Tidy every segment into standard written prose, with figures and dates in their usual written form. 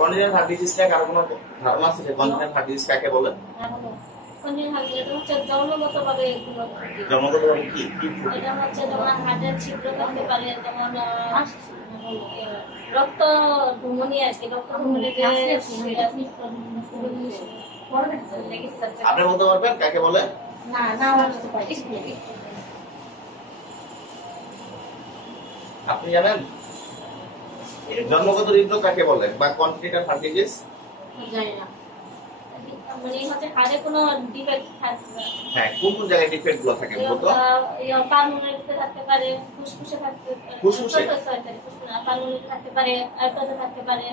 Congenital heart disease টা কারো কোনো ধারণা আছে যে কনজেনিটাল হার্ট ডিজিজ কাকে বলে? কনজেনিটাল হার্ট ডিজিজ হচ্ছে জন্মগতভাবে এগুলো থাকে। জন্মগতভাবে কি কি এটা হচ্ছে যেমন হার্টের ছিদ্র থাকতে পারে, যেমন রক্ত ধমনী আর কি, রক্ত ধমনী যে আপনি বলতে পারবেন কাকে বলে? না না বলতে পারি। আপনি জানেন জন্মগত হৃদরোগ কাকে বলে বা কনজেনিটাল হার্ট ডিজিজ? জানি না, মানে হচ্ছে হাড়ে কোনো ডিফেক্ট থাকে না। হ্যাঁ, কোন কোন জায়গায় ডিফেক্ট গুলো থাকে বলতো? পালমোনারিতে থাকতে পারে, ফুসফুসে থাকতে পারে, ফুসফুসে পালমোনারিতে থাকতে পারে, আর্টারিতে থাকতে পারে।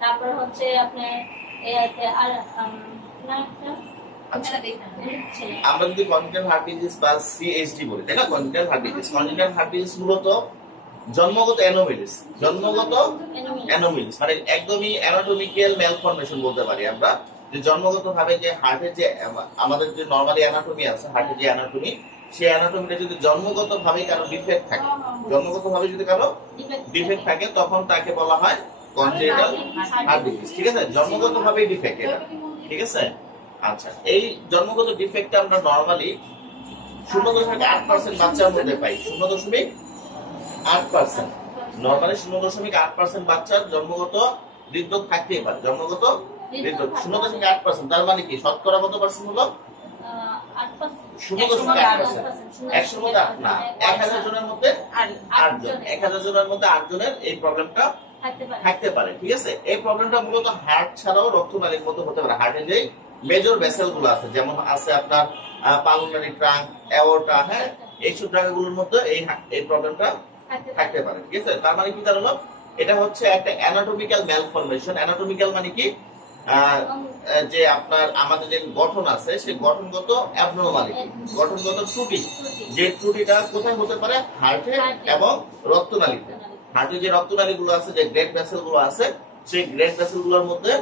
তারপর হচ্ছে আপনার আর না আচ্ছা, আমরা যদি কনজেনিটাল হার্ট ডিজিজ বা সিএইচডি বলি, তাই না? Congenital heart disease, congenital heart disease মূলত জন্মগত অ্যানোমেলিস, জন্মগত অ্যানোমেলিস মানে একদমই অ্যানাটমিক্যাল ম্যালফরমেশন বলতে পারি আমরা, যে জন্মগতভাবে যে হার্টের যে আমাদের যে নরমালি অ্যানাটমি আছে, হার্টের যে অ্যানাটমি, সেই অ্যানাটমিটা যদি জন্মগতভাবে কারো ডিফেক্ট থাকে, জন্মগতভাবে যদি কারো ডিফেক্ট থাকে, তখন তাকে বলা হয় কনজেনিটাল হার্ট ডিজিজ। ঠিক আছে, জন্মগতভাবে ডিফেক্ট এটা। ঠিক আছে, আচ্ছা, এই জন্মগত ডিফেক্টটা আমরা নরমালি 0.8% বাচ্চার মধ্যে পাই। 0.8%, নরমালি 0.8% বাচ্চার জন্মগত হৃদরোগ থাকতেই পারে। জন্মগত হৃদরোগ 0.8%, তার মানে কি শতকরা কত পার্সেন্ট হলো? 0.8%। 100 মধ্যে না, 1000 জনের মধ্যে 8 জন, 1000 জনের মধ্যে 8 জনের এই প্রবলেমটা থাকতে পারে। ঠিক আছে, এই প্রবলেমটা মূলত হার্ট ছাড়াও রক্তনালীর মধ্যে হতে পারে। হার্টের যে মেজর ভেসেল গুলো আছে, যেমন আছে আপনার পালমোনারি ট্রাঙ্ক, অ্যাওর্টা, হ্যাঁ, এইসব জায়গাগুলোর মধ্যে এই প্রবলেমটা থাকতে পারে। ঠিক আছে, তার মানে কি দাঁড়ালো? এটা হচ্ছে একটা অ্যানাটমিক্যাল ম্যালফরমেশন। অ্যানাটমিক্যাল মানে কি? যে আপনার আমাদের যে গঠন আছে, সেই গঠনগত অ্যাবনরমালিটি, গঠনগত ত্রুটি, যে ত্রুটিটা কোথায় হতে পারে? হার্টে এবং রক্তনালীতে। হার্টে যে রক্তনালী গুলো আছে, যে গ্রেড ভেসেল গুলো আছে, সেই গ্রেড ভেসেল গুলোর মধ্যে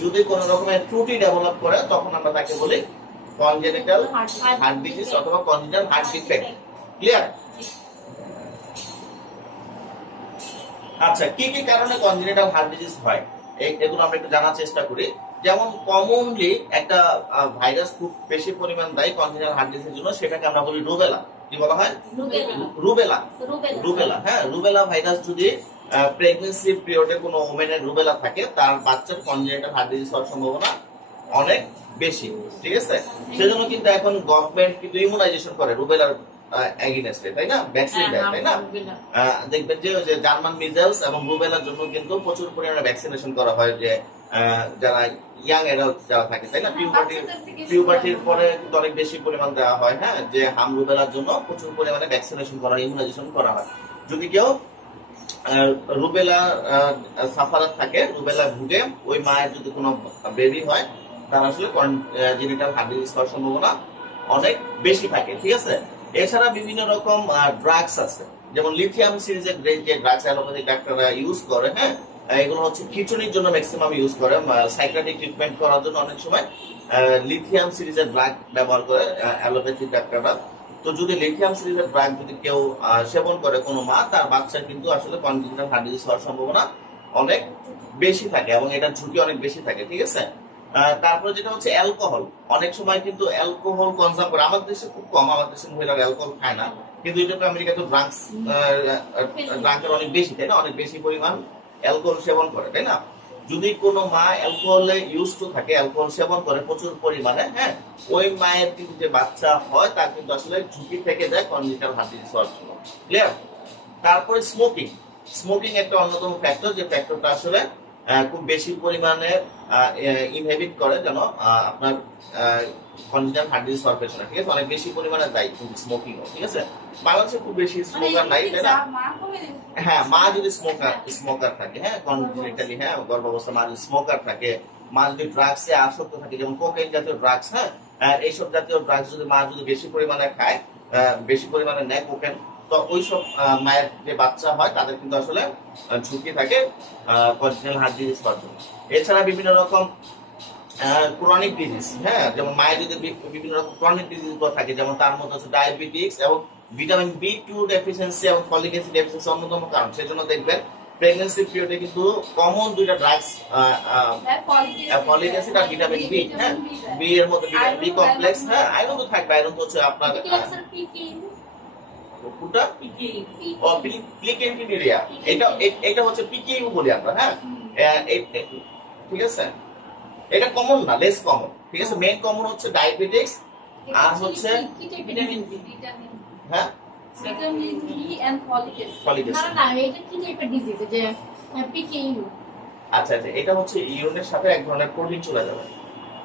যদি কোন রকমের ত্রুটি ডেভেলপ করে, তখন আমরা তাকে বলি কনজেনিটাল হার্ট ডিজিজ অথবা কনজেনিটাল হার্ট ডিফেক্ট। ক্লিয়ার? আচ্ছা, কি কি কারণে কনজেনিটাল হার্ট ডিজিজ হয় এগুলো আমরা একটু জানার চেষ্টা করি। যেমন কমনলি একটা ভাইরাস খুব বেশি পরিমাণ দায়ী কনজেনিটাল হার্ট ডিজিজের জন্য, সেটাকে আমরা বলি রুবেলা। কি বলা হয়? রুবেলা। রুবেলা, হ্যাঁ, রুবেলা ভাইরাস যদি প্রেগন্যান্সি পিরিয়ডে কোনো ওমেনের রুবেলা থাকে, তার বাচ্চার কনজেনিটাল হার্ট ডিজিজ হওয়ার সম্ভাবনা অনেক বেশি। ঠিক আছে, সেজন্য কিন্তু এখন গভর্নমেন্ট কিন্তু ইমিউনাইজেশন করে রুবেলার এগেইনস্টে, তাই না? ভ্যাকসিন দেয়, তাই না? দেখবেন যে জার্মান মিজেলস এবং রুবেলার জন্য কিন্তু প্রচুর পরিমাণে ভ্যাকসিনেশন করা হয়, যে যারা ইয়াং অ্যাডাল্ট যারা থাকে, তাই না? পিউবার্টির পরে কিন্তু অনেক বেশি পরিমাণ দেওয়া হয়, হ্যাঁ, যে হাম রুবেলার জন্য প্রচুর পরিমাণে ভ্যাকসিনেশন করা, ইমিউনাইজেশন করা হয়। যদি কেউ রুবেলা সাফারার থাকে, রুবেলা ভুগে ওই মায়ের যদি কোনো বেবি হয়, তার আসলে কনজেনিটাল হার্ট ডিজিজ হওয়ার সম্ভাবনা অনেক বেশি থাকে। ঠিক আছে, এছাড়া বিভিন্ন রকম ড্রাগস আছে, যেমন লিথিয়াম সিরিজের যে ড্রাগস অ্যালোপ্যাথিক ডাক্তাররা ইউজ করে, হ্যাঁ, এগুলো হচ্ছে খিচুনির জন্য ম্যাক্সিমাম ইউজ করে। সাইকিয়াট্রিক ট্রিটমেন্ট করার জন্য অনেক সময় লিথিয়াম সিরিজের ড্রাগ ব্যবহার করে অ্যালোপ্যাথিক ডাক্তাররা। তো যদি লিথিয়াম সিরিজের ড্রাগ যদি কেউ সেবন করে কোনো মা, তার বাচ্চার কিন্তু আসলে কনজেনিটাল হার্ট ডিজিজ হওয়ার সম্ভাবনা অনেক বেশি থাকে এবং এটার ঝুঁকি অনেক বেশি থাকে। ঠিক আছে, তারপরে যেটা হচ্ছে অ্যালকোহল। অনেক সময় কিন্তু অ্যালকোহল কনজাম করে, আমাদের দেশে খুব কম, আমাদের দেশে মহিলারা অ্যালকোহল খায় না, কিন্তু এটা তো আমেরিকাতে ড্রাঙ্কের অনেক বেশি, তাই না? অনেক বেশি পরিমাণ অ্যালকোহল সেবন করে, তাই না? যদি কোনো মা অ্যালকোহলে ইউজ টু থাকে, অ্যালকোহল সেবন করে প্রচুর পরিমাণে, হ্যাঁ, ওই মায়ের কিন্তু যে বাচ্চা হয়, তার কিন্তু আসলে ঝুঁকি থেকে যায় কনজেনিটাল হার্ট ডিজিজ হওয়ার জন্য। ক্লিয়ার? তারপরে স্মোকিং। স্মোকিং একটা অন্যতম ফ্যাক্টর, যে ফ্যাক্টরটা আসলে খুব বেশি পরিমাণে ইনহিবিট করে যেন আপনার কনজেনিটাল হার্ট ডিজিজ হওয়ার পেছনে। ঠিক আছে, অনেক বেশি পরিমাণে দায়ী কিন্তু স্মোকিং। ঠিক আছে, বাংলাদেশে খুব বেশি স্মোকার নাই, তাই না? হ্যাঁ, মা যদি স্মোকার থাকে, হ্যাঁ, কনজেনিটালি, হ্যাঁ, গর্ভাবস্থা মা যদি স্মোকার থাকে, মা যদি ড্রাগসে আসক্ত থাকে, যেমন কোকেইন জাতীয় ড্রাগস, হ্যাঁ, এইসব জাতীয় ড্রাগস যদি মা যদি বেশি পরিমাণে খায়, বেশি পরিমাণে নেয় কোকেন, তো ওইসব মায়ের যে বাচ্চা হয়, তাদের কিন্তু আসলে ঝুঁকি থাকে কনজেনিটাল হার্ট ডিজিজ হওয়ার জন্য। এছাড়া বিভিন্ন রকম ক্রনিক ডিজিজ, হ্যাঁ, যেমন মায়ের যদি বিভিন্ন রকম ক্রনিক ডিজিজ থাকে, যেমন তার মধ্যে হচ্ছে ডায়াবেটিক্স এবং ভিটামিন B2 ডেফিসিয়েন্সি এবং ফলিক অ্যাসিড ডেফিসিয়েন্সি অন্যতম কারণ। সেজন্য দেখবেন প্রেগন্যান্সি পিরিয়ডে কিন্তু কমন দুইটা ড্রাগস ফলিক অ্যাসিড আর ভিটামিন বি, হ্যাঁ, বি এর মধ্যে ভিটামিন বি কমপ্লেক্স, হ্যাঁ, আয়রন তো থাকবে, আয়রন তো হচ্ছে আপনার কোনটা প্লিকেন্টিনিরিয়া, এটা হচ্ছে পিকিউ বলি আমরা, হ্যাঁ, ঠিক আছে, এটা কমন না, লেস কমন, ঠিক আছে, মেইন কমন হচ্ছে ডায়াবেটিক্স আর হচ্ছে ভিটামিন বি, হ্যাঁ vitamin B and folic acid. না না, এটা কি টাইপের ডিজিজ যে পিকেইউ? আচ্ছা আচ্ছা, এটা হচ্ছে ইউরিনের সাথে এক ধরনের প্রোটিন চলে যাবে,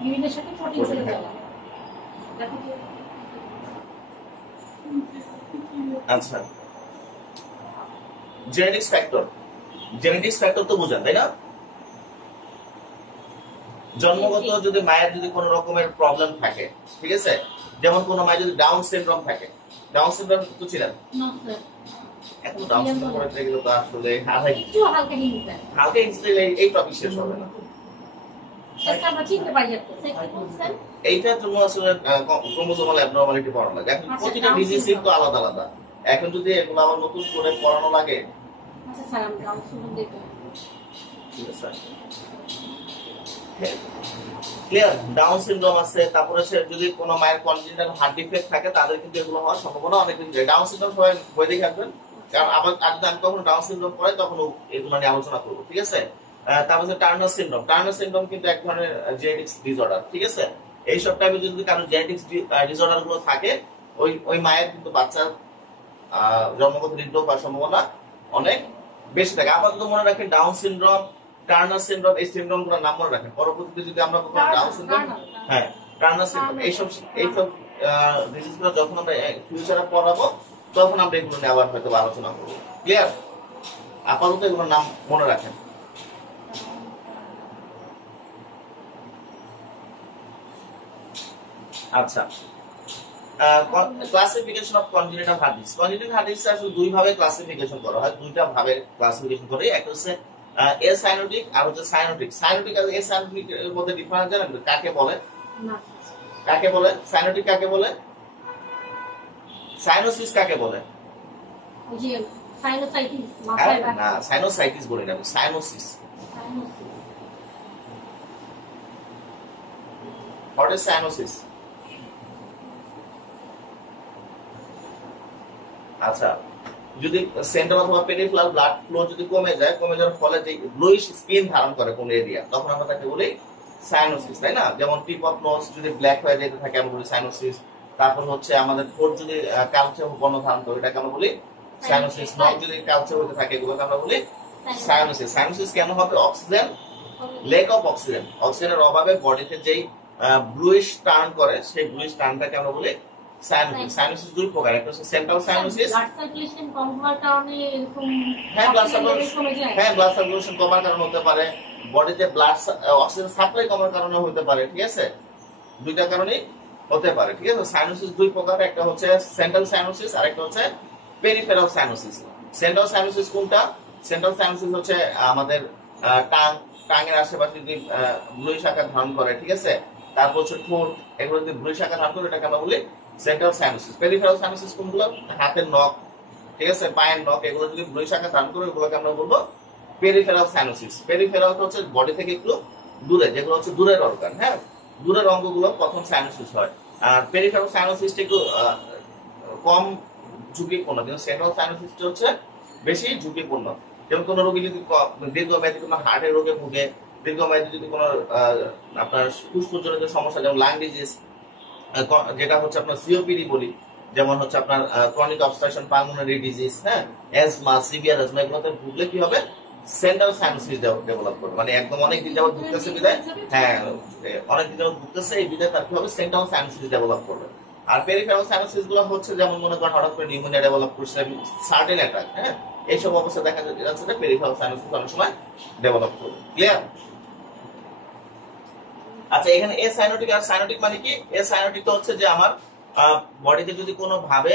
ইউরিনের সাথে প্রোটিন চলে যাবে। আচ্ছা, জেনেটিক্স ফ্যাক্টর তো বুঝেন তাই না? জন্মগত যদি মায়ের যদি কোনো রকমের প্রবলেম থাকে, ঠিক আছে, যেমন কোনো মায়ের যদি ডাউন সিনড্রোম থাকে, ডাউন সিনড্রোম তো ছিলেন না স্যার, এখন ডাউন সিনড্রোম করতে গেলে তো আসলে একটু হালকা হিন্ট দেন। হালকা ইনসিডেন্ট এই টপিক শেষ হবে না, সেটা আমরা চিনতে পারি একটা সেকেন্ড স্যার। এইটার জন্য আসলে ক্রোমোসোমাল অ্যাবনরমালিটি পড়ানো লাগে, এখন প্রতিটা ডিজিজ তো আলাদা আলাদা, এখন যদি এগুলো আবার নতুন করে পড়ানো লাগে, আচ্ছা স্যার, আমি ডাউন সিনড্রোম দেখব। ঠিক আছে ক্লিয়ার, ডাউন সিনড্রোম আছে, তারপরে যদি কোনো মায়ের কনজেনিটাল হার্ট ডিফেক্ট থাকে তাদের কিন্তু এগুলো হওয়ার সম্ভাবনা অনেক বেশি। ডাউন সিনড্রোম সবাই বই দেখে রাখবেন, কারণ আবার আমি কখনো ডাউন সিনড্রোম পড়ে তখন এগুলো নিয়ে আলোচনা করবো, ঠিক আছে। তারপরে টার্নার সিনড্রোম কিন্তু এক ধরনের জেনেটিক্স ডিসঅর্ডার, ঠিক আছে। এইসব টাইপের যদি কারো জেনেটিক্স ডিসঅর্ডার গুলো থাকে, ওই মায়ের কিন্তু বাচ্চার জন্মগত হৃদরোগ হওয়ার সম্ভাবনা অনেক বেশি থাকে। আপাতত মনে রাখেন ডাউন সিনড্রোম, টার্নার সিনড্রোম, এই সিনড্রোম গুলোর নাম মনে রাখেন, পরবর্তীতে যদি আমরা কখনো ডাউন সিনড্রোম, হ্যাঁ, টার্নার সিনড্রোম, এইসব ডিজিজ গুলো যখন আমরা ফিউচারে পড়াবো তখন আমরা এগুলো নিয়ে আবার হয়তো আলোচনা করবো, ক্লিয়ার। আপাতত এগুলোর নাম মনে রাখেন। আচ্ছা, classification of congenital heart disease. Congenital heart disease আসলে দুই ভাবে ক্লাসিফিকেশন করা হয়, দুইটা ভাবে ক্লাসিফিকেশন করে, একটা হচ্ছে এসাইনোটিক আর হচ্ছে সাইনোটিক। সাইনোটিক আর এসাইনোটিক এর মধ্যে ডিফারেন্স জানেন কাকে বলে? না, কাকে বলে সাইনোটিক, কাকে বলে সাইনোসিস, কাকে বলে? ওই যে সাইনোসাইটিস, মাথায় ব্যথা। না, সাইনোসাইটিস বলি না, সাইনোসিস। What is cyanosis? আচ্ছা, যদি সেন্ট্রাল অথবা পেরিফেরাল ব্লাড ফ্লো যদি কমে যায়, কমে যাওয়ার ফলে যে ব্লুইশ স্কিন ধারণ করে কোন এরিয়া, তখন আমরা তাকে বলি সাইনোসিস, তাই না? যেমন টিপ অফ নোজ যদি ব্ল্যাক হয়ে যেতে থাকে আমরা বলি সাইনোসিস। তারপর হচ্ছে আমাদের ঠোঁট যদি কালচে বর্ণ ধারণ করে, এটাকে আমরা বলি সাইনোসিস। নখ যদি কালচে হতে থাকে, এগুলোকে আমরা বলি সাইনোসিস। সাইনোসিস কেন হবে? অক্সিজেন, লেক অফ অক্সিজেন, অক্সিজেনের অভাবে বডিতে যেই ব্লুইশ টার্ন করে, সেই ব্লুইশ টার্নটাকে আমরা বলি সাইনোসিস। সাইনোসিস দুই প্রকার, একটা হচ্ছে সেন্ট্রাল সাইনোসিস, ব্লাড সার্কুলেশন কম হওয়ার কারণে এরকম, হ্যাঁ ব্লাড সার্কুলেশন কমার কারণে হতে পারে, বডিতে ব্লাড অক্সিজেন সাপ্লাই কমার কারণে হতে পারে, ঠিক আছে, দুইটা কারণেই হতে পারে, ঠিক আছে। সাইনোসিস দুই প্রকার, একটা হচ্ছে সেন্ট্রাল সাইনোসিস আর একটা হচ্ছে পেরিফেরাল সাইনোসিস। সেন্ট্রাল সাইনোসিস কোনটা? সেন্ট্রাল সাইনোসিস হচ্ছে আমাদের টাঙের আশেপাশে যদি ব্লুইশ আকার ধারণ করে, ঠিক আছে, তারপর হচ্ছে ঠোঁট, এগুলো যদি ব্লুইশ আকার ধারণ করে, এটাকে আমরা বলি সেন্ট্রাল সাইনোসিস। পেরিফেরাল সাইনোসিস কোনগুলো? হাতের নখ, ঠিক আছে, পায়ের নখ, এগুলো যদি ব্লুইশ আকার ধারণ করে, এগুলোকে আমরা বলবো পেরিফেরাল সাইনোসিস। পেরিফেরাল হচ্ছে বডি থেকে একটু দূরে, যেগুলো হচ্ছে দূরের অর্গান, হ্যাঁ, দূরের অঙ্গগুলো প্রথম সাইনোসিস হয়। আর পেরিফেরাল সাইনোসিসটা একটু কম ঝুঁকিপূর্ণ, কিন্তু সেন্ট্রাল সাইনোসিসটা হচ্ছে বেশি ঝুঁকিপূর্ণ। যেমন কোনো রোগী যদি দীর্ঘমেয়াদী কোনো হার্টের রোগে ভুগে, দীর্ঘমেয়াদী যদি কোনো আপনার ফুসফুসজনিত সমস্যা, যেমন লাং ডিজিজ, যেটা হচ্ছে আপনার সিওপিডি বলি, যেমন হচ্ছে আপনার ক্রনিক অবস্ট্রাকশন পালমোনারি ডিজিজ, হ্যাঁ, অ্যাজমা, সিভিয়ার অ্যাজমা, এগুলোতে ভুগলে কি হবে? সেন্ট্রাল সাইনোসিস ডেভেলপ করবে, মানে একদম অনেকদিন যাবত ভুগতেছে বিদায়, হ্যাঁ, অনেকদিন যাবত ভুগতেছে এই বিদায় তার কি হবে? সেন্ট্রাল সাইনোসিস ডেভেলপ করবে। আর পেরিফেরাল সাইনোসিস গুলো হচ্ছে যেমন মনে করেন হঠাৎ করে নিউমোনিয়া ডেভেলপ করছে, সার্টেন অ্যাটাক, হ্যাঁ, এইসব অবস্থা দেখা যাচ্ছে যে পেরিফেরাল সাইনোসিস অনেক সময় ডেভেলপ করবে, ক্লিয়ার? আচ্ছা, এখানে এ সাইনোটিক আর সাইনোটিক মানে কি? এ সাইনোটিক তো হচ্ছে যে আমার বডিতে যদি কোনো ভাবে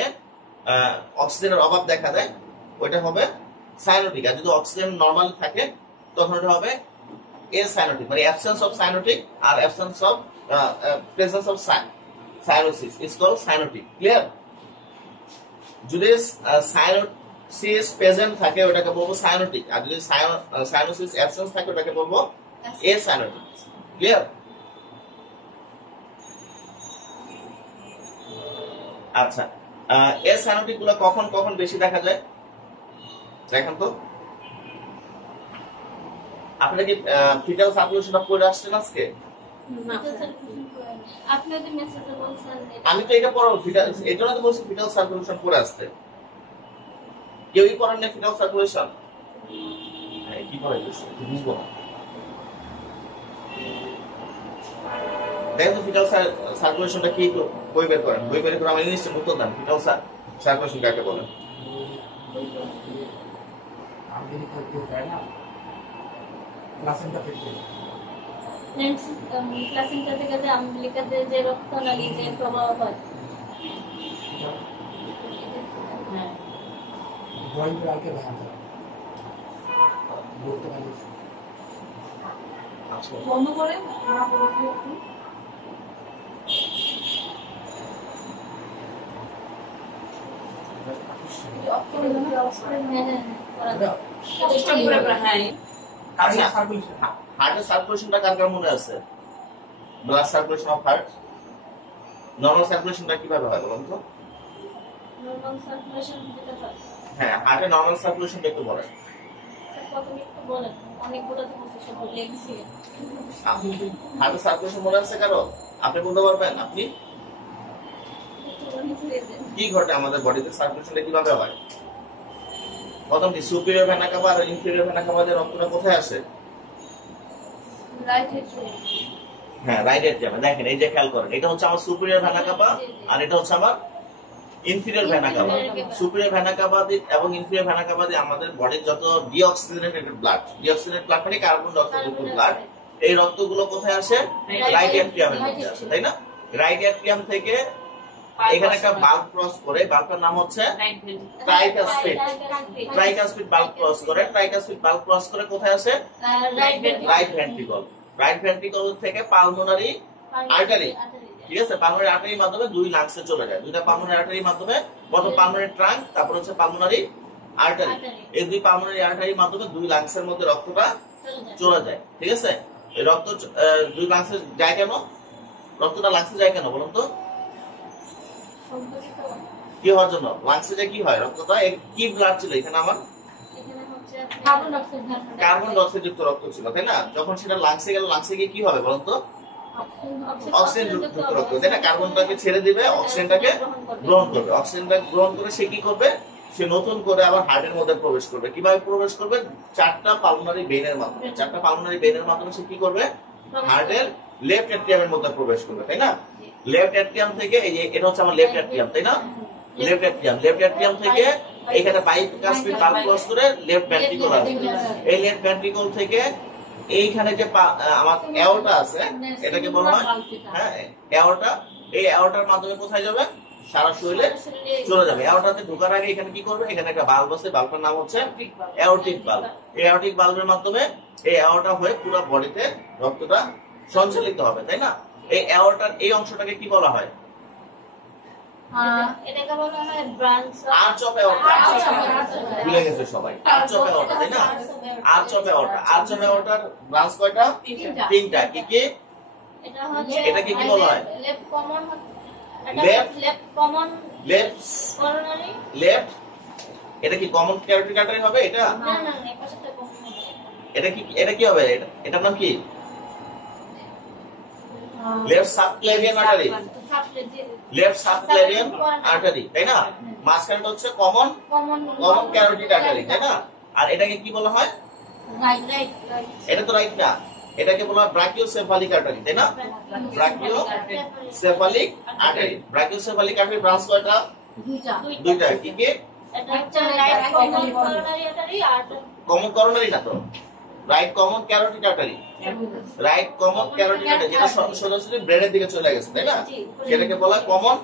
অক্সিজেনের অভাব দেখা দেয়, ওইটা হবে সাইনোটিক। আর যদি অক্সিজেন নরমাল থাকে তখন ওটা হবে এ সাইনোটিক, মানে অ্যাবসেন্স অফ সাইনোটিক আর absence of presence of cyanosis is called cyanotic, clear? যদি সিএস প্রেজেন্ট থাকে ওটাকে বলবো সাইনোটিক, আর যদি সাইনোসিস অ্যাবসেন্স থাকে ওটাকে বলবো এসাইনোটিক। ক্লিয়ার? আচ্ছা, এসাইনোটিক গুলো কখন কখন বেশি দেখা যায় দেখেন তো। আপনারা কি ফিটাল সার্কুলেশনটা পড়ে আসছেন আজকে? আপনি যে মেসেজে বলছেন আমি তো এটা পড়াবো, ফিটাল এই জন্য তো বলছি ফিটাল সার্কুলেশন পড়ে আসতে। কেউই পড়েন না ফিটাল সার্কুলেশন? কি পড়াইতেছে বুঝবো না। দেখেন তো ফিটাল সার্কুলেশনটা কি, বই বের করেন, বই বের করে আমার ইংলিশে উত্তর দেন। ফিটাল সার্কুলেশন কাকে বলে? প্লাসেন্টা থেকে যে আম্বিলিকাতে যে রক্তনালী যে প্রবাহ হয়, বন্ধ করে হার্টের সার্কুলেশনটা কার কার মনে আছে? Blood circulation of heart, normal সার্কুলেশনটা কিভাবে হয় বলুন তো? নরমাল সার্কুলেশন যেটা হয়, হ্যাঁ, হার্টের নরমাল সার্কুলেশনটা একটু বলেন। প্রথমে একটু বলেন, অনেকগুলো তো বলছি বলে গেছি। হার্টের সার্কুলেশন মনে আছে কারো? আপনি বলতে পারবেন? আপনি কি ঘটে আমাদের বডিতে, সার্কুলেশনটা কিভাবে হয়? প্রথম কি সুপিরিয়র ভেনা কাভা আর ইনফেরিয়র ভেনা কাভা দিয়ে রক্তটা কোথায় আসে? রাইট হেড, হ্যাঁ, রাইট এট্রিয়ামে। দেখেন এই যে খেয়াল করেন, এটা হচ্ছে আমার সুপিরিয়র ভেনা কাভা আর এটা হচ্ছে আমার inferior vena CAVA. Superior vena CAVA এবং ইনফিরিয়র ভেনা কাভা দিয়ে আমাদের বডির যত ডিঅক্সিজেনেটেড ব্লাড মানে কার্বন ডাই অক্সাইড যুক্ত ব্লাড, এই রক্তগুলো কোথায় আসে? রাইট এট্রিয়ামের মধ্যে আসে, তাই না? রাইট এট্রিয়াম থেকে এখানে একটা বাল্ব ক্রস করে, বাল্বটার নাম হচ্ছে ট্রাইকাসপিড। ট্রাইকাসপিড বাল্ব ক্রস করে, ট্রাইকাসপিড বাল্ব ক্রস করে কোথায় আসে? Right ventricle. রাইট ভেন্ট্রিকল থেকে পালমোনারি আর্টারি, ঠিক আছে? পালমোনারি আর্টারির মাধ্যমে দুই লাংসে চলে যায়। দুইটা পালমোনারি আর্টারির মাধ্যমে, প্রথম পালমোনারি ট্রাঙ্ক, তারপর হচ্ছে পালমোনারি আর্টারি। এই দুই পালমোনারি আর্টারির মাধ্যমে দুই লাংসের মধ্যে রক্তটা চলে যায়, ঠিক আছে? এই রক্ত দুই লাংসে যায় কেন? রক্তটা লাংসে যায় কেন বলুন তো? কি হওয়ার জন্য? লাংসে যে কি হয় রক্তটা, কি ব্লাড ছিল এখানে আমার? কার্বন ডাইঅক্সাইড, কার্বন ডাইঅক্সাইড যুক্ত রক্ত ছিল, তাই না? যখন সেটা লাংসে গেল, লাংসে গিয়ে কি হবে বলুন তো? অক্সিজেন যুক্ত রক্ত, তাই না? কার্বনটাকে ছেড়ে দিবে, অক্সিজেনটাকে গ্রহণ করবে। অক্সিজেনটা গ্রহণ করে সে কি করবে? সে নতুন করে আবার হার্টের মধ্যে প্রবেশ করবে। কিভাবে প্রবেশ করবে? চারটা পালমোনারি ভেইনের মাধ্যমে। চারটা পালমোনারি ভেইনের মাধ্যমে সে কি করবে? হার্টের লেফট এট্রিয়ামের মধ্যে প্রবেশ করবে, তাই না? লেফট এট্রিয়াম থেকে, এই যে এটা হচ্ছে আমার লেফট এট্রিয়াম, তাই না? লেফট এট্রিয়াম থেকে এখানে বাইকাসপিড বাল্ব ক্রস করে লেফট ভেন্ট্রিকল আসবে। এই লেফট ভেন্ট্রিকল থেকে এইখানে যে আমার এওরটা আছে, এটাকে বলা হয়, হ্যাঁ, এওরটা। এই এওরটার মাধ্যমে কোথায় যাবে? সারা শরীরে চলে যাবে। এওরটাতে ঢোকার আগে এখানে কি করবে? এখানে একটা বাল্ব আছে, বাল্বের নাম হচ্ছে এওরটিক বাল্ব। এই এওরটিক বাল্বের মাধ্যমে এই এওরটা হয়ে পুরো বডিতে রক্তটা সঞ্চালিত হবে, তাই না? এই এওরটার এই অংশটাকে কি বলা হয়? এটাকে বলা হয় ব্রাঞ্চ আর্চ অফ এওরটা। ভুলে গেছে সবাই, আর্চ অফ এওরটা, তাই না? Arch of aorta. Arch of এওরটার ব্রাঞ্চ কয়টা? তিনটা। কি কি? এটা হচ্ছে, এটাকে কি বলা হয়? Left common, left common left coronary. Left, এটা কি কমন ক্যারোটিড আর্টারি হবে? এটা না না, এই পাশটা কমন হবে। এটা কি হবে? এটার নাম কি? Left subclavian artery. Left subclavian artery, তাই না? মাঝখানটা হচ্ছে কমন ক্যারোটিড আর্টারি, তাই না? আর এটাকে কি বলা হয়? রাইট। এটা তো রাইট না, এটাকে বলা হয় ব্রাকিওসেফালিক আর্টারি, তাই না? Brachiocephalic artery. Brachiocephalic artery branch কয়টা? দুইটা। কি কি? এটা হচ্ছে রাইট কমন করোনারি আর্টারি আর কমন করোনারি না তো, right common carotid artery. Right common carotid artery যেটা সোজাসুজি ব্রেনের দিকে চলে গেছে, তাই না? সেটাকে বলা হয় কমন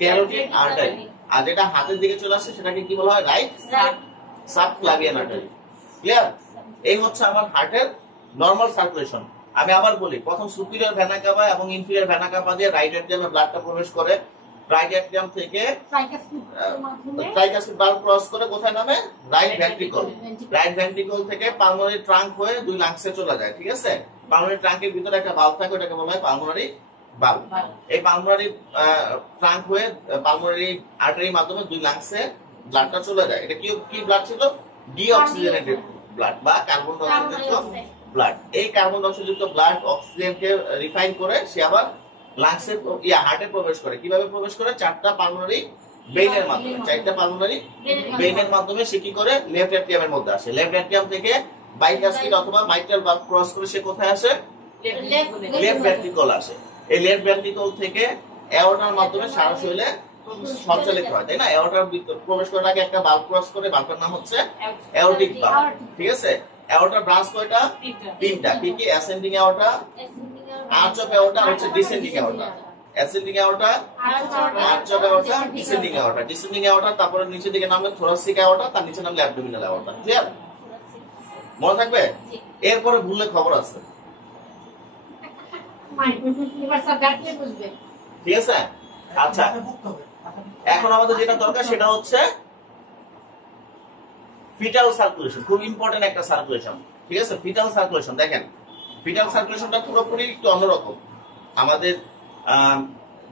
ক্যারোটিড আর্টারি। আর যেটা হাতের দিকে চলে আসে সেটাকে কি বলা হয়? Right subclavian artery. ক্লিয়ার? এই হচ্ছে আমার হার্টের নরমাল সার্কুলেশন। আমি আবার বলি, প্রথম সুপিরিয়র ভেনা কাভা এবং ইনফিরিয়র ভেনা কাভা দিয়ে রাইট এট্রিয়ামে ব্লাডটা প্রবেশ করে, রাইট অ্যাট্রিয়াম থেকে মাধ্যমে ট্রাইকাসিড ভালভ ক্রস করে কোথায় নামে? Right ventricle. রাইট ভেন্ট্রিকল থেকে পালমোনারি ট্রাঙ্ক হয়ে দুই লাংসে চলে যায়, ঠিক আছে? পালমোনারি ট্রাঙ্কের ভিতরে একটা ভালভ থাকে, ওটাকে বলা হয় পালমোনারি ভালভ। এই পালমোনারি ট্রাঙ্ক হয়ে পালমোনারি আর্টারির মাধ্যমে দুই লাংসে ব্লাডটা চলে যায়। এটা কি ব্লাড ছিল? ডিঅক্সিজেনেটেড ব্লাড বা কার্বন ডাই অক্সাইড যুক্ত ব্লাড। এই কার্বন ডাই অক্সাইড যুক্ত ব্লাড অক্সিজেনকে রিফাইন করে সে আবার লাংসে হার্টে প্রবেশ করে। কিভাবে প্রবেশ করে? চারটা পালমোনারি বেইনের মাধ্যমে। চারটা পালমোনারি বেইনের মাধ্যমে সে কি করে? লেফট অ্যাট্রিয়ামের মধ্যে আসে। লেফট অ্যাট্রিয়াম থেকে বাইকাসপিড অথবা মাইট্রাল ভালভ ক্রস করে সে কোথায় আসে? লেফট ভেন্ট্রিকল আসে। এই লেফট ভেন্ট্রিকল থেকে অ্যাওর্টার মাধ্যমে সারা শরীরে সঞ্চালিত হয়, তাই না? অ্যাওর্টার ভিতরে প্রবেশ করার আগে একটা ভালভ ক্রস করে, ভালভটার নাম হচ্ছে অ্যাওর্টিক ভালভ, ঠিক আছে? অ্যাওর্টার ব্রাঞ্চ কয়টা? তিনটা। কি কি? Ascending aorta, arch of aorta, হচ্ছে descending aorta. Ascending aorta, arch of aorta, descending aorta. Descending aorta, তারপরে নিচের দিকে নামলে থোরাসিক অ্যাওর্টা, তার নিচে নামলে অ্যাবডোমিনাল অ্যাওর্টা। ক্লিয়ার? মনে থাকবে? এরপরে ভুললে খবর আছে, এবার স্যার ডাকলে বুঝবে। ঠিক আছে? আচ্ছা, এখন আমাদের যেটা দরকার সেটা হচ্ছে ফিটাল সার্কুলেশন। খুব ইম্পর্টেন্ট একটা সার্কুলেশন, ঠিক আছে? Fetal circulation. দেখেন, ফিটাল সার্কুলেশনটা পুরোপুরি একটু অন্যরকম। আমাদের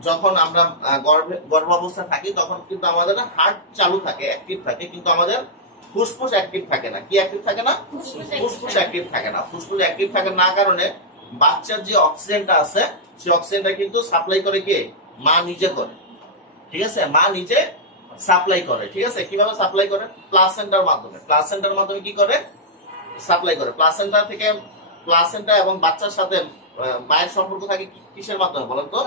যখন আমরা গর্ভাবস্থা থাকি তখন কিন্তু আমাদের হার্ট চালু থাকে, অ্যাক্টিভ থাকে, কিন্তু আমাদের ফুসফুস অ্যাক্টিভ থাকে না। কি অ্যাক্টিভ থাকে না? ফুসফুস অ্যাক্টিভ থাকে না। ফুসফুস অ্যাক্টিভ থাকে না কারণে বাচ্চার যে অক্সিজেনটা আছে সেই অক্সিজেনটা কিন্তু সাপ্লাই করে কে? মা নিজে করে, ঠিক আছে? মা নিজে সাপ্লাই করে, ঠিক আছে? কিভাবে সাপ্লাই করে? প্লাসেন্টার মাধ্যমে। প্লাসেন্টার মাধ্যমে কি করে? সাপ্লাই করে। প্লাসেন্টা থেকে প্লাসেন্টা এবং বাচ্চার সাথে মায়ের সম্পর্ক থাকে কিসের মাধ্যমে বলেন তো?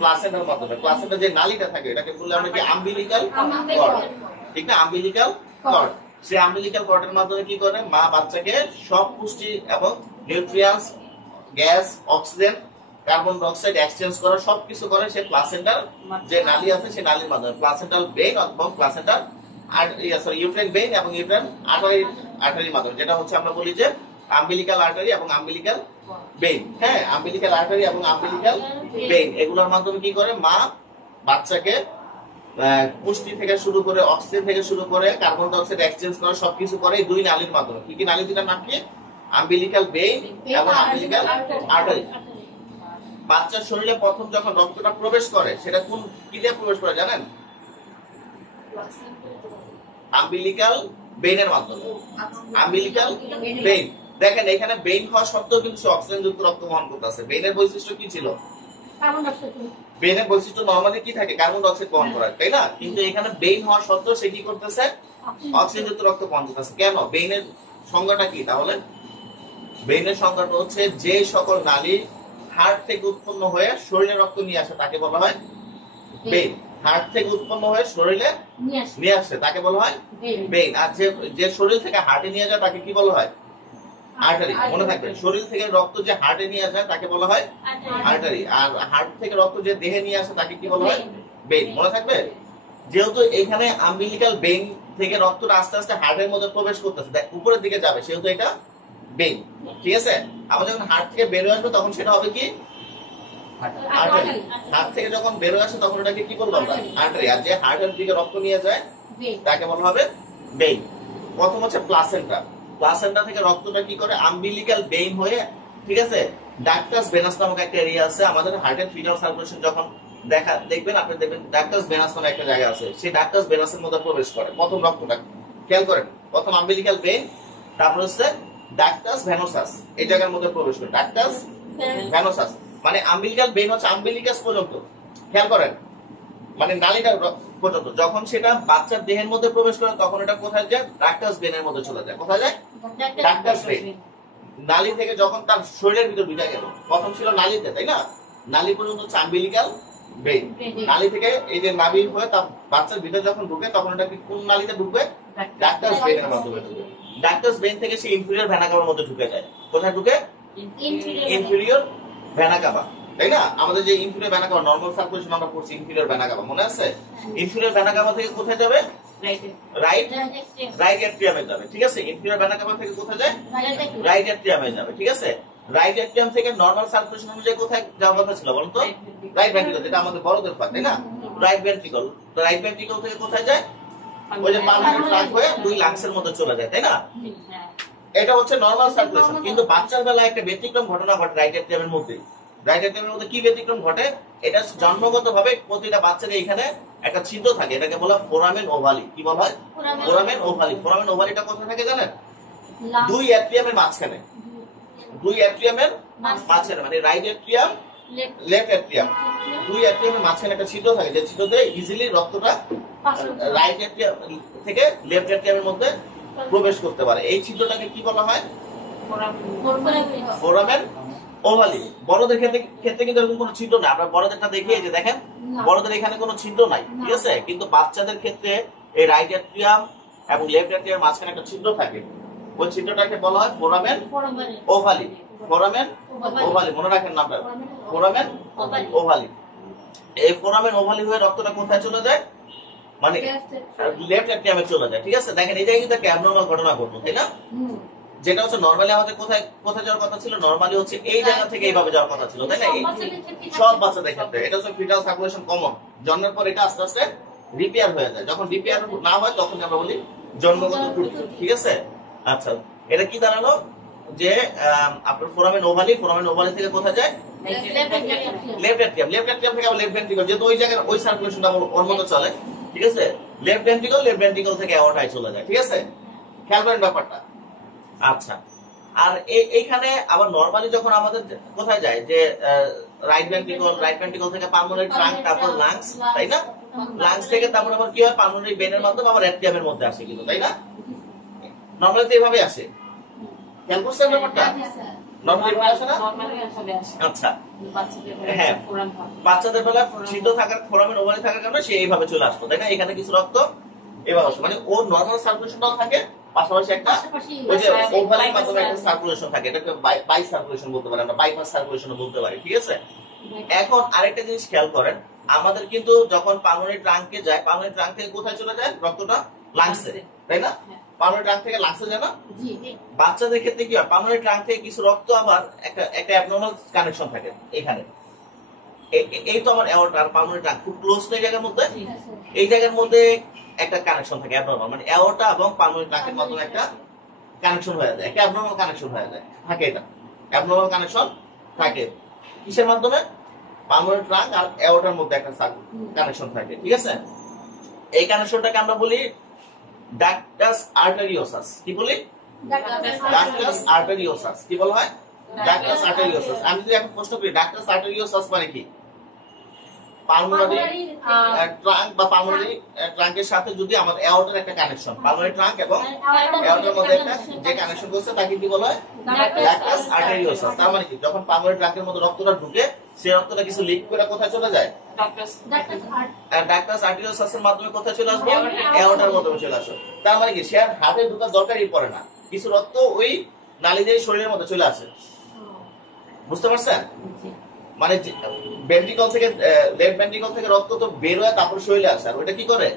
প্লাসেন্টার মাধ্যমে। প্লাসেন্টা যে নালীটা থাকে এটাকে বললে আমরা কি? আম্বিলিকাল কর্ড, ঠিক না? Umbilical cord. সেই আম্বিলিকাল কর্ডের মাধ্যমে কি করে? মা বাচ্চাকে সব পুষ্টি এবং nutrients, gas, oxygen, carbon dioxide exchange করে, সবকিছু করে সে প্লাসেন্টার যে নালী আছে সেই নালীর মাধ্যমে। প্লাসেন্টাল বেইন এবং প্লাসেন্টাল ইউট্রাইন বেইন এবং ইউট্রাইন আর্টারির মাধ্যমে, যেটা হচ্ছে আমরা বলি যে আম্বিলিকাল আর্টারি এবং আম্বিলিকাল বেইন। হ্যাঁ, আম্বিলিকাল আর্টারি এবং আম্বিলিকাল বেইন, এগুলোর মাধ্যমে কি করে? মা বাচ্চাকে পুষ্টি থেকে শুরু করে, অক্সিজেন থেকে শুরু করে, কার্বন ডাই অক্সাইড এক্সচেঞ্জ করে, সবকিছু করে এই দুই নালীর মাধ্যমে। কি কি নালী? দুটার নাম কি? আম্বিলিকাল বেইন এবং আম্বিলিকাল আর্টারি। বাচ্চার শরীরে প্রথম যখন রক্তটা প্রবেশ করে সেটা কোন কি দিয়ে প্রবেশ করে জানেন? আম্বিলিকাল বেইনের মাধ্যমে। আম্বিলিকাল বেইন। দেখেন, এখানে বেইন হওয়া সত্ত্বেও কিন্তু অক্সিজেন যুক্ত রক্ত বহন করতেছে। বেইনের বৈশিষ্ট্য কি ছিল? বেইনের বৈশিষ্ট্য নরমালি কি থাকে? কার্বন ডাই অক্সাইড বহন করা, তাই না? কিন্তু এখানে বেইন হওয়া সত্ত্বেও সে কি করতেছে? অক্সিজেন যুক্ত রক্ত বহন করতেছে। কেন? বেইনের সংজ্ঞাটা কি তাহলে? বেইনের সংজ্ঞাটা হচ্ছে যে সকল নালী হার্ট থেকে উৎপন্ন হয়ে শরীরে রক্ত নিয়ে আসে তাকে বলা হয় বেইন। হার্ট থেকে উৎপন্ন হয়ে শরীরে নিয়ে আসে তাকে বলা হয় বেইন। আর যে শরীর থেকে হার্টে নিয়ে যায় তাকে কি বলা হয়? আর্টারি। মনে থাকবে, শরীর থেকে রক্ত যে হার্টে নিয়ে আসে তাকে বলা হয় আর্টারি, আর হার্ট থেকে রক্ত যে দেহে নিয়ে আসে তাকে কি বলা হয়? বেইন। মনে থাকবে? যেহেতু এখানে আম্বিলিকাল বেইন থেকে রক্তটা আস্তে আস্তে হার্টের মধ্যে প্রবেশ করতেছে, উপরের দিকে যাবে, সেহেতু এটা বেইন, ঠিক আছে? আবার যখন হার্ট থেকে বের হয়ে আসবে তখন সেটা হবে কি? আর্টারি। হার্ট থেকে যখন বের হয়ে আসে তখন এটাকে কি বলবো আমরা? আর্টারি। আর যে হার্টের দিকে রক্ত নিয়ে যায় তাকে বলা হবে বেইন। প্রথম হচ্ছে প্লাসেন্টা। প্লাসেন্টা থেকে রক্তটা কি করে? আম্বিলিকাল বেইন হয়ে, ঠিক আছে, ডাক্টাস ভেনাস নামক একটা এরিয়া আছে আমাদের হার্টের ফিটাল সার্কুলেশন যখন দেখবেন আপনি দেখবেন ডাক্টাস ভেনাস নামে একটা জায়গা আছে, সেই ডাক্টাস ভেনাসের মধ্যে প্রবেশ করে প্রথম রক্তটা। খেয়াল করেন, প্রথম আম্বিলিকাল বেইন, তারপর হচ্ছে ডাক্টাস ভেনোসাস, এই জায়গার মধ্যে প্রবেশ করে। ডাক্টাস ভেনোসাস মানে আম্বিলিকাল বেইন হচ্ছে আম্বিলিকাস পর্যন্ত। খেয়াল করেন, মানে নালীটা পর্যন্ত। যখন সেটা বাচ্চার দেহের মধ্যে প্রবেশ করে তখন এটা কোথায় যায়? ডাক্টাস বেইনের মধ্যে চলে যায়। কোথায় যায়? ডাক্টাস বেইন। নালী থেকে যখন তার শরীরের ভিতর ঢুকে গেল, প্রথম ছিল নালীতে, তাই না? নালী পর্যন্ত হচ্ছে আম্বিলিকাল বেইন। নালী থেকে এই যে নাভি হয়ে তার বাচ্চার ভিতর যখন ঢুকে তখন এটা কোন নালীতে ঢুকবে? ডাক্টাস বেইনের মাধ্যমে ঢুকে। ডাক্টাস বেইন থেকে সে ইনফেরিয়র ভেনা কাভার মধ্যে ঢুকে যায়। কোথায় ঢুকে? ইনফেরিয়র ভেনা কাভা, তাই না? আমাদের যে inferior vena CAVA, normal circulation আমরা পড়ছি ইনফেরিয়র ভেনা কাভা, মনে আছে? ইনফেরিয়র ভেনা কাভা থেকে কোথায় যাবে? রাইট অ্যাট্রিয়ামে যাবে, ঠিক আছে? ইনফেরিয়র ভেনা কাভা থেকে কোথায় যায়? রাইট অ্যাট্রিয়ামে যাবে, ঠিক আছে? রাইট অ্যাট্রিয়াম থেকে নরমাল সার্কুলেশন অনুযায়ী কোথায় যাওয়ার কথা ছিল বলতো? রাইট ভেন্ট্রিকল, যেটা আমাদের বড়দের হয়, তাই না? Right ventricle. রাইট ভেন্ট্রিকল থেকে কোথায় যায়? ওই যে পালমোনারি ট্রাঙ্ক হয়ে দুই লাংসের মধ্যে চলে যায়, তাই না? এটা হচ্ছে নরমাল সার্কুলেশন। কিন্তু বাচ্চার বেলায় একটা ব্যতিক্রম ঘটনা ঘটে রাইট এট্রিয়ামের মধ্যে। রাইট এট্রিয়ামের মধ্যে কি ব্যতিক্রম ঘটে? এটা জন্মগতভাবে প্রতিটা বাচ্চার এখানে একটা ছিদ্র থাকে, এটাকে বলা ফোরামেন ওভালি। কি বলা হয়? Foramen ovale. ফোরামেন ওভালিটা কোথায় থাকে জানেন? দুই এট্রিয়ামের মাঝখানে। দুই এট্রিয়ামের মাঝখানে, মানে রাইট এট্রিয়াম লেফট এট্রিয়াম, দুই এট্রিয়ামের মাঝখানে একটা ছিদ্র থাকে, যে ছিদ্র দিয়ে ইজিলি রক্তটা রাইট এট্রিয়াম থেকে লেফট এট্রিয়ামের মধ্যে প্রবেশ করতে পারে। এই ছিদ্রটাকে কি বলা হয়? Foramen ovale. বড়দের ক্ষেত্রে কিন্তু এরকম কোনো ছিদ্র নাই। আমরা বড়দেরটা দেখি, এই যে দেখেন বড়দের এখানে কোনো ছিদ্র নাই, ঠিক আছে? কিন্তু বাচ্চাদের ক্ষেত্রে এই রাইট এট্রিয়াম এবং লেফট এট্রিয়ামের মাঝখানে একটা ছিদ্র থাকে, ওই ছিদ্রটাকে বলা হয় ফোরামেন ওভালি। ফোরামেন ওভালি, মনে রাখেন নামটা, ফোরামেন ওভালি। এই ফোরামেন ওভালি হয়ে রক্তটা কোথায় চলে যায়? মানে লেফট এট্রিয়ামে চলে যায়, ঠিক আছে? দেখেন এই জায়গায় কিন্তু একটা অ্যাবনর্মাল ঘটনা ঘটলো, তাই না? যেটা হচ্ছে নরমালি আমাদের কোথায় কোথায় যাওয়ার কথা ছিল? নরমালি হচ্ছে এই জায়গা থেকে এইভাবে যাওয়ার কথা ছিল, তাই না? সব বাচ্চাদের ক্ষেত্রে এটা হচ্ছে ফিটাল সার্কুলেশন কমন। জন্মের পর এটা আস্তে আস্তে রিপেয়ার হয়ে যায়। যখন রিপেয়ার না হয় তখন আমরা বলি জন্মগত ত্রুটি, ঠিক আছে? আচ্ছা, এটা কি দাঁড়ালো? যে আপনার ফোরামেন ওভালি, ফোরামেন ওভালি থেকে কোথায় যায়? Left atrium. লেফট এট্রিয়াম থেকে আবার লেফট ভেন্ট্রিকল, যেহেতু ওই জায়গায় ওই সার্কুলেশনটা ওর মতো চলে, ঠিক আছে? লেফট ভেন্ট্রিকল, লেফট ভেন্ট্রিকল থেকে অ্যাওর্টায় চলে যায়, ঠিক আছে? খেয়াল করেন ব্যাপারটা। আচ্ছা, আর এইখানে আবার নরমালি যখন আমাদের কোথায় যায়? যে রাইট ভেন্ট্রিকল থেকে পালমোনারি ট্রাঙ্ক, তারপর লাংস, তাই না? লাংস থেকে তারপর আবার কি হয়? পালমোনারি ভেনের মাধ্যমে আবার এট্রিয়ামের মধ্যে আসে কিন্তু, তাই না? নরমালি তো এইভাবে আসে। খেয়াল করছেন ব্যাপারটা? নরমালি ভাবে আসে না? আচ্ছা, হ্যাঁ, বাচ্চাদের বেলায় ছিদ্র থাকার, ফোরামেন ওভালি থাকার কারণে সে এইভাবে চলে আসতো, তাই না? এখানে কিছু রক্ত এভাবে আসে, মানে ওর নরমাল সার্কুলেশনটাও থাকে, পাশাপাশি একটা ওই যে ওভালের মাধ্যমে একটা সার্কুলেশন থাকে, এটাকে বাই সার্কুলেশন বলতে পারি, আমরা বাইপাস সার্কুলেশন বলতে পারি, ঠিক আছে? এখন আরেকটা জিনিস খেয়াল করেন, আমাদের কিন্তু যখন পালমোনারি ট্রাঙ্কে যায়, পালমোনারি ট্রাঙ্ক থেকে কোথায় চলে যায় রক্তটা? লাংসে, তাই না? পালমোনারি ট্রাঙ্ক থেকে লাংসে যায় না? বাচ্চাদের ক্ষেত্রে কি হয়? পালমোনারি ট্রাঙ্ক থেকে কিছু রক্ত আবার একটা অ্যাবনর্মাল কানেকশন থাকে এখানে। এই তো আমার অ্যাওর্টা আর পালমোনারি ট্রাঙ্ক খুব ক্লোজ না, এই জায়গার মধ্যে, এই জায়গার মধ্যে একটা কানেকশন থাকে অ্যাবনর্মাল, মানে অ্যাওর্টা এবং পালমোনারি ট্রাঙ্কের মাধ্যমে একটা কানেকশন হয়ে যায়, একটা অ্যাবনর্মাল কানেকশন হয়ে যায়, থাকে। এটা অ্যাবনর্মাল কানেকশন থাকে কিসের মাধ্যমে? পালমোনারি ট্রাঙ্ক আর অ্যাওর্টার মধ্যে একটা কানেকশন থাকে, ঠিক আছে? এই কানেকশনটাকে আমরা বলি ডাক্টাস আর্টেরিওসাস। কি বলি? Ductus arteriosus. কি বলা হয়? Ductus arteriosus. আমি যদি এখন প্রশ্ন করি ডাক্টাস আর্টেরিওসাস মানে কি? পালমোনারি ট্রাঙ্ক বা পালমোনারি ট্রাঙ্কের সাথে যদি আমাদের অ্যাওর্টার একটা কানেকশন, পালমোনারি ট্রাঙ্ক এবং অ্যাওর্টার মধ্যে একটা যে কানেকশন করছে তাকে কি বলা হয়? Ductus arteriosus. তার মানে কি? যখন পালমোনারি ট্রাঙ্কের মধ্যে রক্তটা ঢুকে, সেই রক্তটা কিছু লিক করে কোথায় চলে যায়? ডাক্টাস আর্টেরিওসাসের মাধ্যমে কোথায় চলে আসবে? অ্যাওর্টার মাধ্যমে চলে আসবে। তার মানে কি? সে আর হাতে ঢোকার দরকারই পড়ে না, কিছু রক্ত ওই নালী দিয়ে শরীরের মধ্যে চলে আসে। বুঝতে পারছেন? মানে ভেন্ট্রিকল থেকে, লেফট ভেন্ট্রিকল থেকে রক্ত তো বের হয়ে তারপর শরীরে আসে, আর ওইটা কি করে?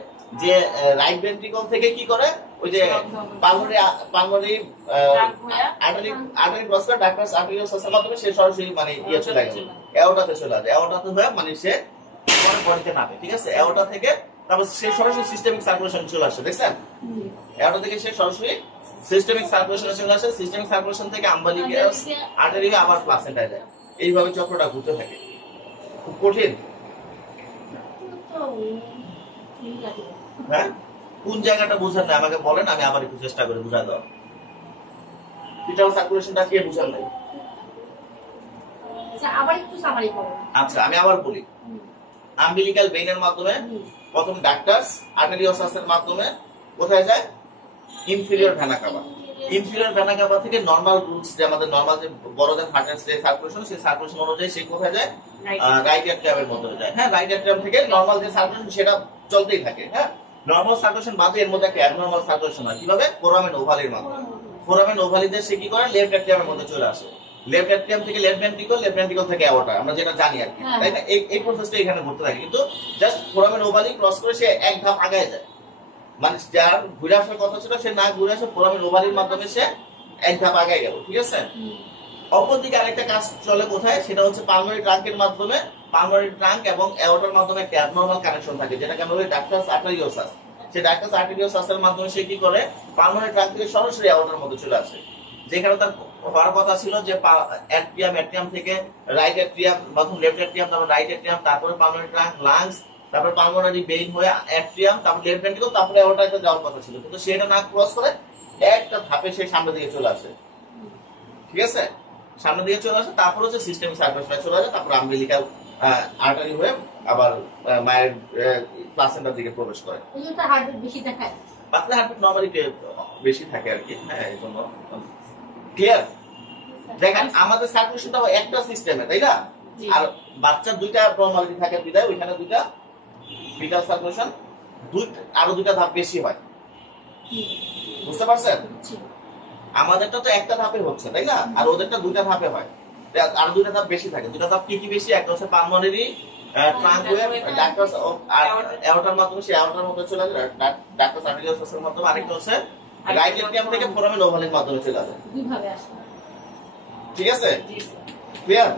যে রাইট ভেন্ট্রিকল থেকে কি করে? ওই যে পালমোনারি আর্টারি ক্রস করে ডাক্টাস আর্টেরিওসাসের মাধ্যমে সে সরাসরি মানে ইয়ে চলে গেছে, অ্যাওর্টাতে চলে আসে। অ্যাওর্টাতে হয়ে মানে সে পরে বডিতে নামে, ঠিক আছে? অ্যাওর্টা থেকে তারপর সে সরাসরি সিস্টেমিক সার্কুলেশন চলে আসে, দেখছেন? অ্যাওর্টা থেকে সে সরাসরি সিস্টেমিক সার্কুলেশনে চলে আসে, সিস্টেমিক সার্কুলেশন থেকে আম্বালিকাস আর্টারি আবার প্লাসেন্টায় যায়। এইভাবে চক্রটা ঘুরতে থাকে। খুব কঠিন, হ্যাঁ? কোন জায়গাটা বুঝেন না আমাকে বলেন, আমি আবার একটু চেষ্টা করে বুঝাই দেওয়ার। ফিটাল সার্কুলেশনটা কি বুঝেন নাই? আচ্ছা, আমি আবার বলি। আম্বিলিকাল ভেইনের মাধ্যমে প্রথম ডাক্টাস আর্টেরিওসাসের মাধ্যমে কোথায় যায়? Inferior vena CAVA. Inferior vena CAVA থেকে নরমাল রুটস, যে আমাদের নরমাল যে বড়দের হার্টের যে সার্কুলেশন, সেই সার্কুলেশন অনুযায়ী সে কোথায় যায়? রাইট এট্রিয়ামের মধ্যে যায়। হ্যাঁ, রাইট এট্রিয়াম থেকে নরমাল যে সার্কুলেশন সেটা চলতেই থাকে। হ্যাঁ, নরমাল সার্কুলেশন বাদে এর মধ্যে একটা অ্যাবনর্মাল সার্কুলেশন হয়। কিভাবে? ফোরামেন ওভালির মাধ্যমে। ফোরামেন ওভালিতে সে কি করে? লেফট এট্রিয়ামের মধ্যে চলে আসে। লেফট এট্রিয়াম থেকে লেফট ভেন্ট্রিকল, লেফট ভেন্ট্রিকল থেকে অ্যাওর্টা, আমরা যেটা জানি আর কি, তাই না? এই প্রসেসটা এখানে ঘটতে থাকে, কিন্তু জাস্ট ফোরামেন ওভালি ক্রস করে সে এক ধাপ আগায় যায়। মানে যার ঘুরে আসার কথা ছিল সে না ঘুরে আসে, ফোরামেন ওভালির মাধ্যমে সে এক ধাপ আগায় গেল, ঠিক আছে? অপরদিকে আরেকটা কাজ চলে কোথায়, সেটা হচ্ছে পালমোনারি ট্রাঙ্কের মাধ্যমে। পালমোনারি ট্রাঙ্ক এবং অ্যাওর্টার মাধ্যমে একটা অ্যাবনরমাল কানেকশন থাকে, যেটাকে আমরা বলি ডাক্টাস আর্টেরিওসাস। সেই ডাক্টাস আর্টেরিওসাসের মাধ্যমে সে কি করে, পালমোনারি ট্রাঙ্ক থেকে সরাসরি অ্যাওর্টার মধ্যে চলে আসে। যেখানে তার হওয়ার কথা ছিল যে অ্যাট্রিয়াম থেকে রাইট অ্যাট্রিয়াম, প্রথম লেফট অ্যাট্রিয়াম, তারপর রাইট অ্যাট্রিয়াম, তারপরে পালমোনারি ট্রাঙ্ক, লাংস, তারপর পালমোনারি ভেইন হয়ে অ্যাট্রিয়াম, তারপর লেফট ভেন্ট্রিকল, তারপরে অ্যাওর্টাতে যাওয়ার কথা ছিল, কিন্তু সেটা না ক্রস করে একটা ধাপে সে সামনের দিকে চলে আসে। ঠিক আছে, সামনের দিকে চলে আসে, তারপর হচ্ছে সিস্টেমিক সার্কুলেশনে চলে আসে, তারপর আমবিলিকাল আর্টারি হয়ে আবার মায়ের প্লাসেন্টার দিকে প্রবেশ করে। এই জন্য তো হার্টবিট বেশি দেখায়। বাচ্চাদের হার্টবিট নরমালি বেশি থাকে আর কি। হ্যাঁ, এই জন্য ক্লিয়ার। দেখেন আমাদের সার্কুলেশনটা একটা সিস্টেমে, তাই না? জি। আর বাচ্চার দুইটা নরমালিটি থাকে বিদায় ওইখানে দুইটা ফিটাল সার্কুলেশন আরো দুইটা ধাপ বেশি হয়। বুঝতে পারছেন? জি। আমাদেরটা তো একটা ধাপে হচ্ছে, তাই না? আর ওদেরটা দুইটা ধাপে হয়, আর দুইটা ধাপ বেশি থাকে। দুইটা ধাপ কি কি বেশি? একটা হচ্ছে পালমোনারি ট্রাঙ্ক হয়ে ডাক্টাস অ্যাওর্টার মাধ্যমে সে অ্যাওর্টার মধ্যে চলে যায়, ডাক্টাস আর্টেরিওসাসের মাধ্যমে। আরেকটা হচ্ছে রাইট অ্যাট্রিয়াম থেকে ফোরামেন ওভালের মাধ্যমে চলে যায়। দুইভাবে আসে। ঠিক আছে, জি। ক্লিয়ার?